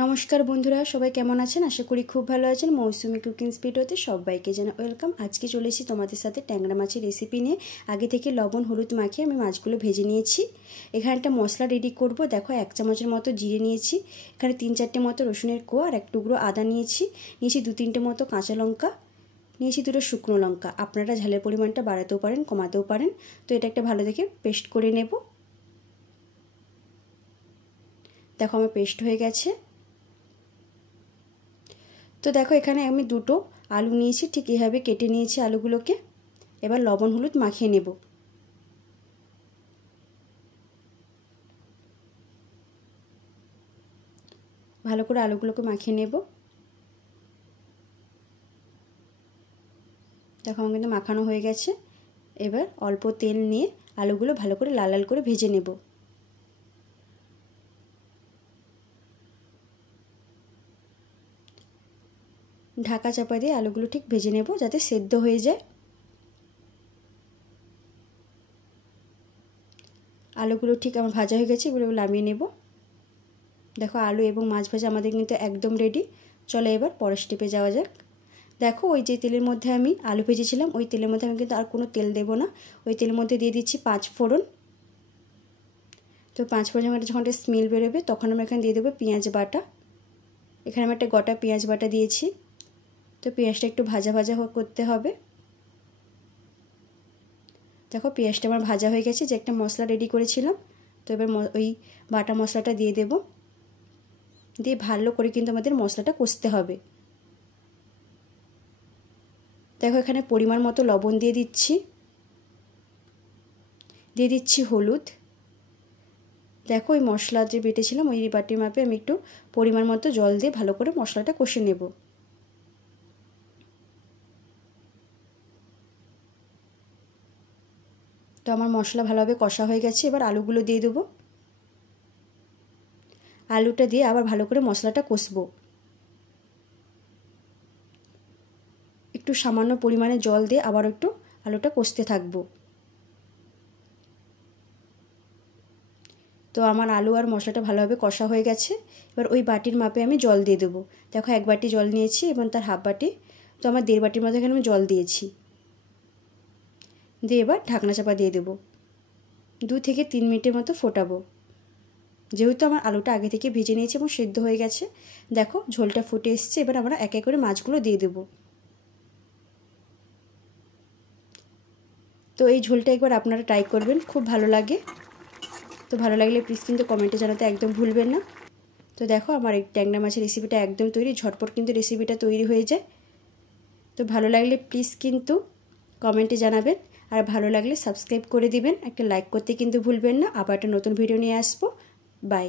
নমস্কার বন্ধুরা, সবাই কেমন আছেন? আশা করি খুব ভালো আছেন। মৌসুমি কুকিং স্পিডতে সবাইকে জানাই ওয়েলকাম। আজকে চলে এসেছি তোমাদের সাথে ট্যাংরা মাছের রেসিপি নিয়ে। আগে থেকে লবণ হলুদ মাখিয়ে আমি মাছগুলো ভেজে নিয়েছি। এখানে একটা মশলা রেডি করব। দেখো 1 চামচের মতো জিরে নিয়েছি, এখানে 3-4টে মতো রসুনের কোয়া আর 1 টুকরো আদা নিয়েছি, 2-3টে মতো কাঁচা লঙ্কা নিয়েছি, 2টো শুকনো লঙ্কা। আপনারা ঝালের পরিমাণটা বাড়াতেও পারেন কমাতেও পারেন। তো এটা একটা ভালো দেখে পেস্ট করে নেব। দেখো আমার পেস্ট হয়ে গেছে। তো দেখো এখানে আমি 2টো আলু নিয়েছি, ঠিক এইভাবে কেটে নিয়েছি আলুগুলোকে। এবার লবণ হলুদ মাখিয়ে নেব। ভালো করে আলুগুলোকে মাখিয়ে নেব। দেখো আমার কিন্তু মাখানো হয়ে গেছে। এবার অল্প তেল নিয়ে আলুগুলো ভালো করে লাল লাল করে ভেজে নেব। ঢাকা চাপা দিয়ে আলুগুলো ঠিক ভেজে নেব যাতে সেদ্ধ হয়ে যায়। আলুগুলো ঠিক আমার ভাজা হয়ে গেছে, এগুলো নামিয়ে নেব। দেখো আলু এবং মাছ ভাজা আমাদের কিন্তু একদম রেডি। চলো এবার পরের স্টেপে যাওয়া যাক। দেখো ওই যে তেলের মধ্যে আমি আলু ভেজেছিলাম, ওই তেলের মধ্যে আমি কিন্তু আর কোনো তেল দেব না। ওই তেলের মধ্যে দিয়ে দিচ্ছি 5 ফোড়ন। তো 5 ফোড়ন যখন একটা স্মেল বেরোবে তখন আমরা এখানে দিয়ে দেবো পেঁয়াজ বাটা। এখানে আমি একটা গোটা পেঁয়াজ বাটা দিয়েছি। তো পেঁয়াজটা একটু ভাজা ভাজা করতে হবে। দেখো পেঁয়াজটা আমার ভাজা হয়ে গেছে। যে একটা মশলা রেডি করেছিলাম, তো এবার ওই বাটা মশলাটা দিয়ে দেব। দিয়ে ভালো করে কিন্তু আমাদের মশলাটা কষতে হবে। দেখো এখানে পরিমাণ মতো লবণ দিয়ে দিচ্ছি হলুদ। দেখো ওই মশলা যে বেটেছিলাম ওই বাটির মাপে আমি একটু পরিমাণ মতো জল দিয়ে ভালো করে মশলাটা কষে নেব। তো আমার মশলা ভালোভাবে কষা হয়ে গেছে। এবার আলুগুলো দিয়ে দেবো। আলুটা দিয়ে আবার ভালো করে মশলাটা কষবো। একটু সামান্য পরিমাণে জল দিয়ে আবার একটু আলুটা কষতে থাকবো। তো আমার আলু আর মশলাটা ভালোভাবে কষা হয়ে গেছে। এবার ওই বাটির মাপে আমি জল দিয়ে দেবো। দেখো 1 বাটি জল নিয়েছি এবং তার হাফ বাটি, তো আমার 1.5 বাটির মতো এখানে আমি জল দিয়েছি। দিয়ে এবার ঢাকনা চাপা দিয়ে দেবো। 2 থেকে 3 মিনিটের মতো ফোটাবো। যেহেতু আমার আলুটা আগে থেকে ভেজে নিয়েছি এবং সেদ্ধ হয়ে গেছে। দেখো ঝোলটা ফুটে এসছে। এবার আমরা এক এক করে মাছগুলো দিয়ে দেবো। তো এই ঝোলটা একবার আপনারা ট্রাই করবেন, খুব ভালো লাগে। তো ভালো লাগলে প্লিজ কিন্তু কমেন্টে জানাতে একদম ভুলবেন না। তো দেখো আমার এই ট্যাংরা মাছের রেসিপিটা একদম তৈরি, ঝটপট কিন্তু রেসিপিটা তৈরি হয়ে যায়। তো ভালো লাগলে প্লিজ কিন্তু কমেন্টে জানাবেন, আর ভালো লাগলে সাবস্ক্রাইব করে দিবেন, একটা লাইক করতে কিন্তু ভুলবেন না। আবার একটা নতুন ভিডিও নিয়ে আসবো। বাই।